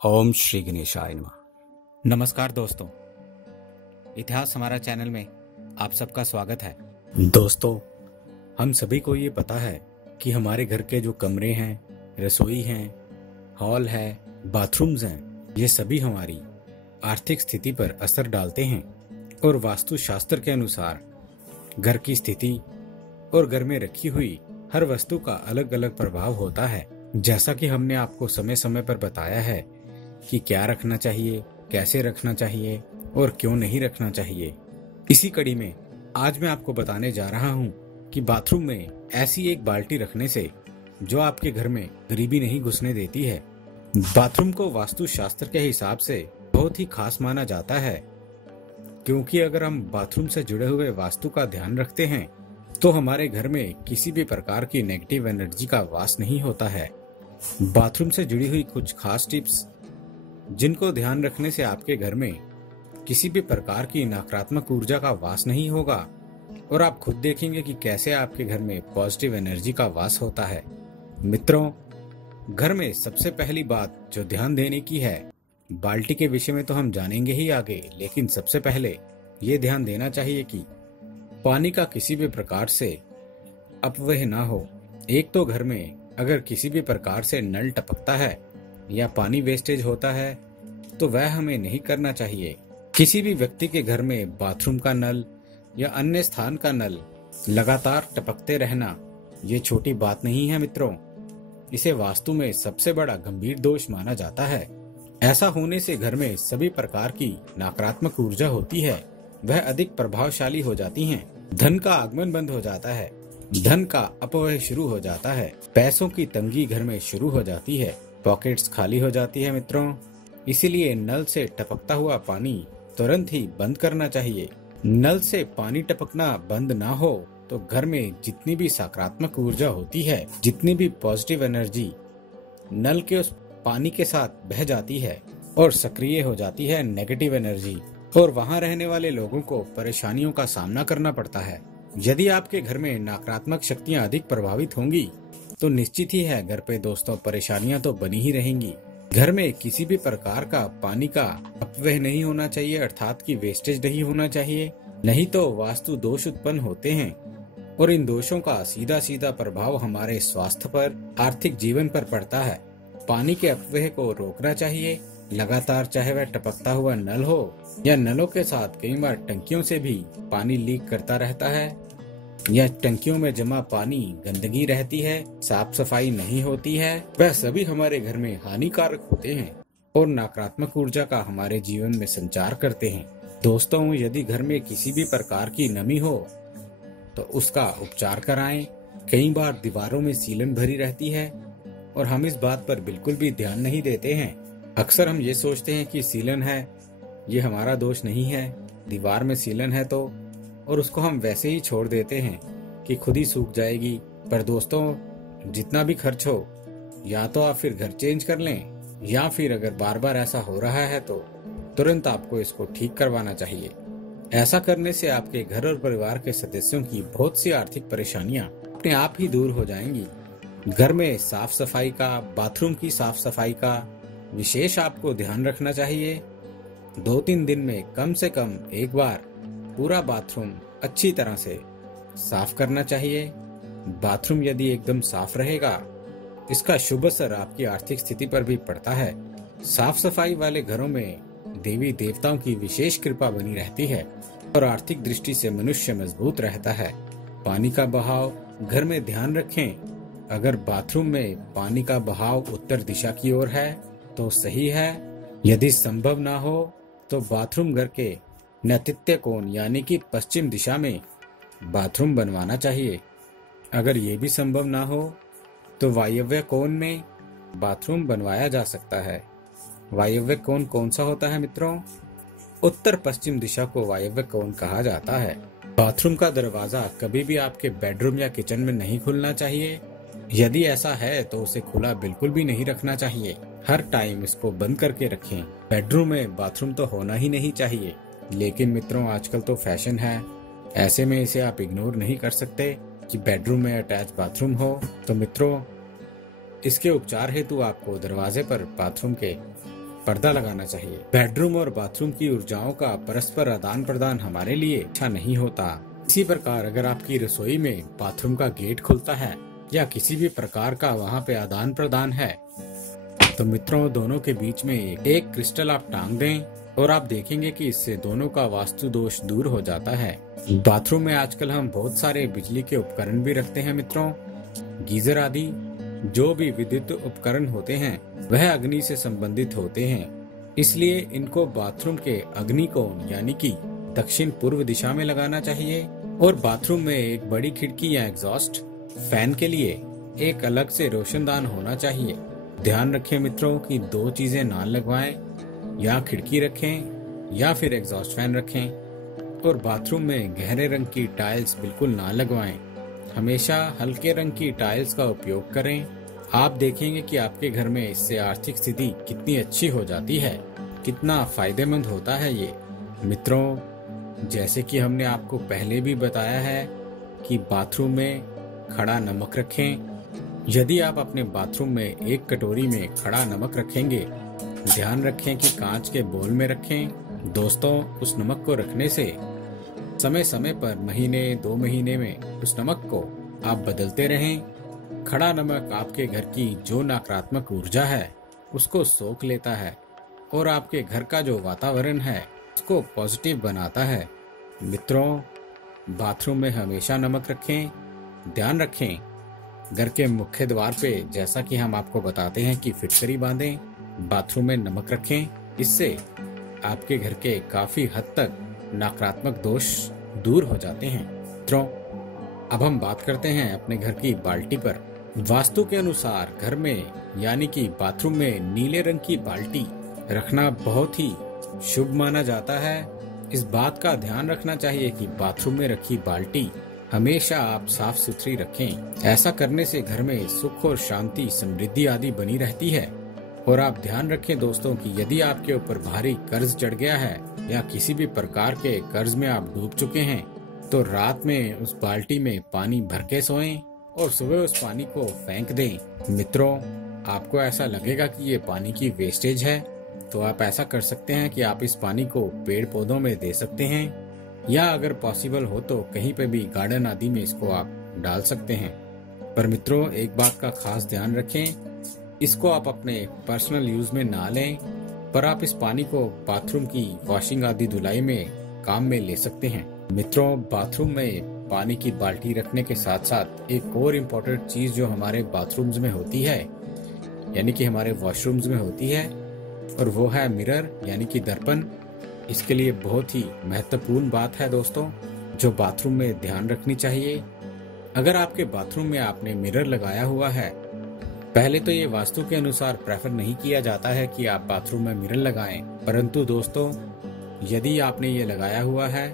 ओम श्री गणेशाय नमः। नमस्कार दोस्तों, इतिहास हमारा चैनल में आप सबका स्वागत है। दोस्तों, हम सभी को ये पता है कि हमारे घर के जो कमरे हैं, रसोई हैं, हॉल है, बाथरूम्स हैं, ये सभी हमारी आर्थिक स्थिति पर असर डालते हैं और वास्तुशास्त्र के अनुसार घर की स्थिति और घर में रखी हुई हर वस्तु का अलग अलग प्रभाव होता है। जैसा कि हमने आपको समय समय पर बताया है कि क्या रखना चाहिए, कैसे रखना चाहिए और क्यों नहीं रखना चाहिए। इसी कड़ी में आज मैं आपको बताने जा रहा हूँ कि बाथरूम में ऐसी एक बाल्टी रखने से जो आपके घर में गरीबी नहीं घुसने देती है। बाथरूम को वास्तुशास्त्र के हिसाब से बहुत ही खास माना जाता है, क्योंकि अगर हम बाथरूम से जुड़े हुए वास्तु का ध्यान रखते हैं तो हमारे घर में किसी भी प्रकार की नेगेटिव एनर्जी का वास नहीं होता है। बाथरूम से जुड़ी हुई कुछ खास टिप्स जिनको ध्यान रखने से आपके घर में किसी भी प्रकार की नकारात्मक ऊर्जा का वास नहीं होगा और आप खुद देखेंगे कि कैसे आपके घर में पॉजिटिव एनर्जी का वास होता है। मित्रों, घर में सबसे पहली बात जो ध्यान देने की है, बाल्टी के विषय में तो हम जानेंगे ही आगे, लेकिन सबसे पहले ये ध्यान देना चाहिए कि पानी का किसी भी प्रकार से अपव्यय ना हो। एक तो घर में अगर किसी भी प्रकार से नल टपकता है या पानी वेस्टेज होता है तो वह हमें नहीं करना चाहिए। किसी भी व्यक्ति के घर में बाथरूम का नल या अन्य स्थान का नल लगातार टपकते रहना ये छोटी बात नहीं है मित्रों। इसे वास्तु में सबसे बड़ा गंभीर दोष माना जाता है। ऐसा होने से घर में सभी प्रकार की नकारात्मक ऊर्जा होती है, वह अधिक प्रभावशाली हो जाती हैं। धन का आगमन बंद हो जाता है, धन का अपव्यय शुरू हो जाता है, पैसों की तंगी घर में शुरू हो जाती है, पॉकेट्स खाली हो जाती है मित्रों। इसीलिए नल से टपकता हुआ पानी तुरंत ही बंद करना चाहिए। नल से पानी टपकना बंद ना हो तो घर में जितनी भी सकारात्मक ऊर्जा होती है, जितनी भी पॉजिटिव एनर्जी नल के उस पानी के साथ बह जाती है और सक्रिय हो जाती है नेगेटिव एनर्जी, और वहां रहने वाले लोगों को परेशानियों का सामना करना पड़ता है। यदि आपके घर में नकारात्मक शक्तियां अधिक प्रभावित होंगी तो निश्चित ही है घर पे दोस्तों परेशानियां तो बनी ही रहेंगी। घर में किसी भी प्रकार का पानी का अपव्यय नहीं होना चाहिए, अर्थात कि वेस्टेज नहीं होना चाहिए, नहीं तो वास्तु दोष उत्पन्न होते हैं और इन दोषों का सीधा सीधा प्रभाव हमारे स्वास्थ्य पर, आर्थिक जीवन पर पड़ता है। पानी के अपव्यय को रोकना चाहिए लगातार, चाहे वह टपकता हुआ नल हो या नलों के साथ कई बार टंकियों से भी पानी लीक करता रहता है या टंकियों में जमा पानी गंदगी रहती है, साफ सफाई नहीं होती है, वह सभी हमारे घर में हानिकारक होते हैं और नकारात्मक ऊर्जा का हमारे जीवन में संचार करते हैं। दोस्तों, यदि घर में किसी भी प्रकार की नमी हो तो उसका उपचार कराएं। कई बार दीवारों में सीलन भरी रहती है और हम इस बात पर बिल्कुल भी ध्यान नहीं देते हैं। अक्सर हम ये सोचते हैं कि सीलन है, ये हमारा दोष नहीं है, दीवार में सीलन है तो, और उसको हम वैसे ही छोड़ देते हैं कि खुद ही सूख जाएगी। पर दोस्तों, जितना भी खर्च हो, या तो आप फिर घर चेंज कर लें या फिर अगर बार बार ऐसा हो रहा है तो तुरंत आपको इसको ठीक करवाना चाहिए। ऐसा करने से आपके घर और परिवार के सदस्यों की बहुत सी आर्थिक परेशानियां अपने आप ही दूर हो जाएंगी। घर में साफ सफाई का, बाथरूम की साफ सफाई का विशेष आपको ध्यान रखना चाहिए। 2-3 दिन में कम से कम एक बार पूरा बाथरूम अच्छी तरह से साफ करना चाहिए। बाथरूम यदि एकदम साफ रहेगा, इसका शुभ असर आपकी आर्थिक स्थिति पर भी पड़ता है। साफ सफाई वाले घरों में देवी देवताओं की विशेष कृपा बनी रहती है और आर्थिक दृष्टि से मनुष्य मजबूत रहता है। पानी का बहाव घर में ध्यान रखें। अगर बाथरूम में पानी का बहाव उत्तर दिशा की ओर है तो सही है, यदि संभव ना हो तो बाथरूम घर के नैऋत्य कोण यानी कि पश्चिम दिशा में बाथरूम बनवाना चाहिए। अगर ये भी संभव ना हो तो वायव्य कोण में बाथरूम बनवाया जा सकता है। वायव्य कोण कौन सा होता है मित्रों? उत्तर पश्चिम दिशा को वायव्य कोण कहा जाता है। बाथरूम का दरवाजा कभी भी आपके बेडरूम या किचन में नहीं खुलना चाहिए। यदि ऐसा है तो उसे खुला बिल्कुल भी नहीं रखना चाहिए, हर टाइम इसको बंद करके रखें। बेडरूम में बाथरूम तो होना ही नहीं चाहिए, लेकिन मित्रों आजकल तो फैशन है, ऐसे में इसे आप इग्नोर नहीं कर सकते कि बेडरूम में अटैच बाथरूम हो। तो मित्रों, इसके उपचार हेतु आपको दरवाजे पर बाथरूम के पर्दा लगाना चाहिए। बेडरूम और बाथरूम की ऊर्जाओं का परस्पर आदान प्रदान हमारे लिए अच्छा नहीं होता। इसी प्रकार अगर आपकी रसोई में बाथरूम का गेट खुलता है या किसी भी प्रकार का वहाँ पे आदान प्रदान है, तो मित्रों दोनों के बीच में एक क्रिस्टल आप टांग दें और आप देखेंगे कि इससे दोनों का वास्तु दोष दूर हो जाता है। बाथरूम में आजकल हम बहुत सारे बिजली के उपकरण भी रखते हैं मित्रों। गीजर आदि जो भी विद्युत उपकरण होते हैं वह अग्नि से संबंधित होते हैं, इसलिए इनको बाथरूम के अग्निकोण यानी कि दक्षिण पूर्व दिशा में लगाना चाहिए। और बाथरूम में एक बड़ी खिड़की या एग्जॉस्ट फैन के लिए एक अलग से रोशनदान होना चाहिए। ध्यान रखें मित्रों कि दो चीजें ना लगवाएं, या खिड़की रखें या फिर एग्जॉस्ट फैन रखें। और बाथरूम में गहरे रंग की टाइल्स बिल्कुल ना लगवाएं, हमेशा हल्के रंग की टाइल्स का उपयोग करें। आप देखेंगे कि आपके घर में इससे आर्थिक स्थिति कितनी अच्छी हो जाती है, कितना फायदेमंद होता है ये। मित्रों जैसे कि हमने आपको पहले भी बताया है कि बाथरूम में खड़ा नमक रखें। यदि आप अपने बाथरूम में एक कटोरी में खड़ा नमक रखेंगे, ध्यान रखें कि कांच के बोल में रखें। दोस्तों उस नमक को रखने से समय समय पर महीने 2 महीने में उस नमक को आप बदलते रहें। खड़ा नमक आपके घर की जो नकारात्मक ऊर्जा है उसको सोख लेता है और आपके घर का जो वातावरण है उसको पॉजिटिव बनाता है। मित्रों बाथरूम में हमेशा नमक रखें। ध्यान रखें घर के मुख्य द्वार पे जैसा कि हम आपको बताते हैं कि फिटकरी बांधें, बाथरूम में नमक रखें। इससे आपके घर के काफी हद तक नकारात्मक दोष दूर हो जाते हैं। मित्रों अब हम बात करते हैं अपने घर की बाल्टी पर। वास्तु के अनुसार घर में यानी कि बाथरूम में नीले रंग की बाल्टी रखना बहुत ही शुभ माना जाता है। इस बात का ध्यान रखना चाहिए कि बाथरूम में रखी बाल्टी हमेशा आप साफ सुथरी रखें। ऐसा करने से घर में सुख और शांति, समृद्धि आदि बनी रहती है। और आप ध्यान रखें दोस्तों कि यदि आपके ऊपर भारी कर्ज चढ़ गया है या किसी भी प्रकार के कर्ज में आप डूब चुके हैं, तो रात में उस बाल्टी में पानी भर के सोएं और सुबह उस पानी को फेंक दें। मित्रों आपको ऐसा लगेगा कि ये पानी की वेस्टेज है, तो आप ऐसा कर सकते हैं कि आप इस पानी को पेड़ पौधों में दे सकते हैं, या अगर पॉसिबल हो तो कहीं पे भी गार्डन आदि में इसको आप डाल सकते हैं। पर मित्रों एक बात का खास ध्यान रखें, इसको आप अपने पर्सनल यूज में ना लें, पर आप इस पानी को बाथरूम की वॉशिंग आदि धुलाई में काम में ले सकते हैं। मित्रों बाथरूम में पानी की बाल्टी रखने के साथ साथ एक और इम्पोर्टेंट चीज जो हमारे बाथरूम्स में होती है यानी कि हमारे वॉशरूम्स में होती है, और वो है मिरर यानी कि दर्पण। इसके लिए बहुत ही महत्वपूर्ण बात है दोस्तों जो बाथरूम में ध्यान रखनी चाहिए। अगर आपके बाथरूम में आपने मिरर लगाया हुआ है, पहले तो ये वास्तु के अनुसार प्रेफर नहीं किया जाता है कि आप बाथरूम में मिरर लगाएं, परंतु दोस्तों यदि आपने ये लगाया हुआ है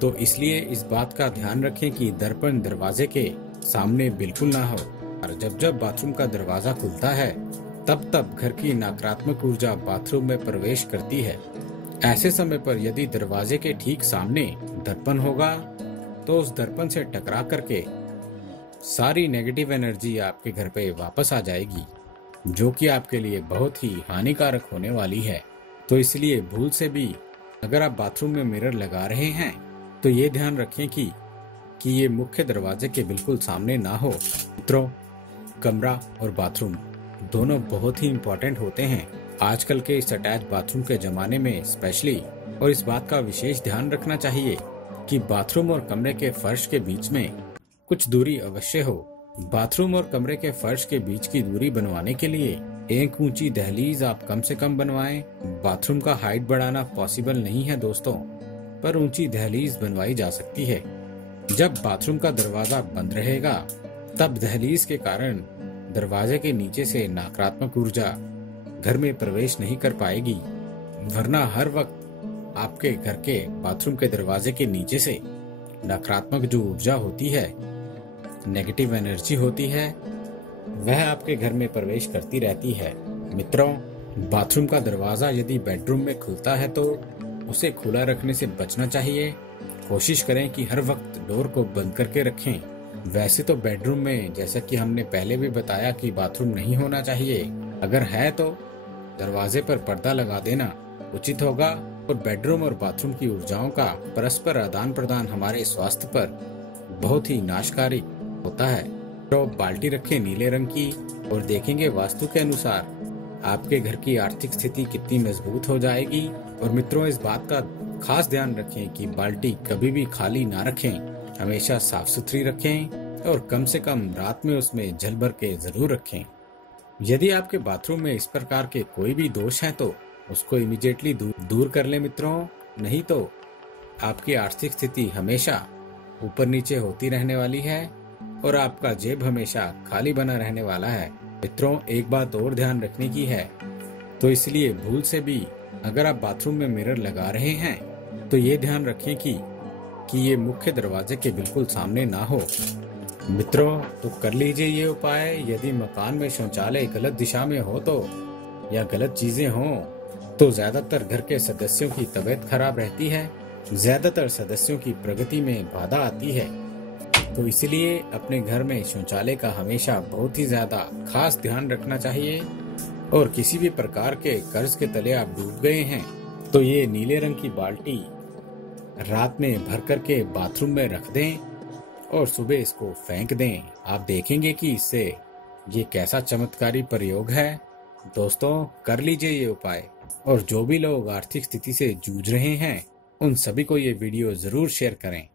तो इसलिए इस बात का ध्यान रखें कि दर्पण दरवाजे के सामने बिल्कुल ना हो। और जब बाथरूम का दरवाजा खुलता है तब घर की नकारात्मक ऊर्जा बाथरूम में प्रवेश करती है। ऐसे समय पर यदि दरवाजे के ठीक सामने दर्पण होगा तो उस दर्पण से टकरा करके सारी नेगेटिव एनर्जी आपके घर पे वापस आ जाएगी, जो कि आपके लिए बहुत ही हानिकारक होने वाली है। तो इसलिए भूल से भी अगर आप बाथरूम में मिरर लगा रहे हैं तो ये ध्यान रखें कि ये मुख्य दरवाजे के बिल्कुल सामने ना हो। मित्रों कमरा और बाथरूम दोनों बहुत ही इम्पोर्टेंट होते हैं आजकल के इस अटैच बाथरूम के जमाने में स्पेशली। और इस बात का विशेष ध्यान रखना चाहिए कि बाथरूम और कमरे के फर्श के बीच में कुछ दूरी अवश्य हो। बाथरूम और कमरे के फर्श के बीच की दूरी बनवाने के लिए एक ऊंची दहलीज आप कम से कम बनवाएं। बाथरूम का हाइट बढ़ाना पॉसिबल नहीं है दोस्तों, पर ऊंची दहलीज बनवाई जा सकती है। जब बाथरूम का दरवाजा बंद रहेगा तब दहलीज के कारण दरवाजे के नीचे से नकारात्मक ऊर्जा घर में प्रवेश नहीं कर पाएगी, वरना हर वक्त आपके घर के बाथरूम के दरवाजे के नीचे से नकारात्मक जो ऊर्जा होती है, नेगेटिव एनर्जी होती है, वह आपके घर में प्रवेश करती रहती है। मित्रों बाथरूम का दरवाजा यदि बेडरूम में खुलता है तो उसे खुला रखने से बचना चाहिए। कोशिश करें कि हर वक्त डोर को बंद करके रखें। वैसे तो बेडरूम में जैसा कि हमने पहले भी बताया कि बाथरूम नहीं होना चाहिए, अगर है तो दरवाजे पर पर्दा लगा देना उचित होगा और बेडरूम और बाथरूम की ऊर्जाओं का परस्पर आदान प्रदान हमारे स्वास्थ्य पर बहुत ही नाशकारी होता है। तो बाल्टी रखें नीले रंग की और देखेंगे वास्तु के अनुसार आपके घर की आर्थिक स्थिति कितनी मजबूत हो जाएगी। और मित्रों, इस बात का खास ध्यान रखें कि बाल्टी कभी भी खाली ना रखें, हमेशा साफ सुथरी रखें और कम से कम रात में उसमें जल भर के जरूर रखें। यदि आपके बाथरूम में इस प्रकार के कोई भी दोष हैं तो उसको इमीडिएटली दूर कर लें मित्रों, नहीं तो आपकी आर्थिक स्थिति हमेशा ऊपर नीचे होती रहने वाली है और आपका जेब हमेशा खाली बना रहने वाला है। मित्रों, एक बात और ध्यान रखने की है, तो इसलिए भूल से भी अगर आप बाथरूम में मिरर लगा रहे हैं तो ये ध्यान रखें कि ये मुख्य दरवाजे के बिल्कुल सामने ना हो। मित्रों, तो कर लीजिए ये उपाय। यदि मकान में शौचालय गलत दिशा में हो तो या गलत चीजें हों तो ज्यादातर घर के सदस्यों की तबीयत खराब रहती है, ज्यादातर सदस्यों की प्रगति में बाधा आती है। तो इसलिए अपने घर में शौचालय का हमेशा बहुत ही ज्यादा खास ध्यान रखना चाहिए। और किसी भी प्रकार के कर्ज के तले आप डूब गए हैं तो ये नीले रंग की बाल्टी रात में भर करके बाथरूम में रख दें और सुबह इसको फेंक दें। आप देखेंगे कि इससे ये कैसा चमत्कारी प्रयोग है। दोस्तों, कर लीजिए ये उपाय। और जो भी लोग आर्थिक स्थिति से जूझ रहे हैं उन सभी को ये वीडियो जरूर शेयर करें।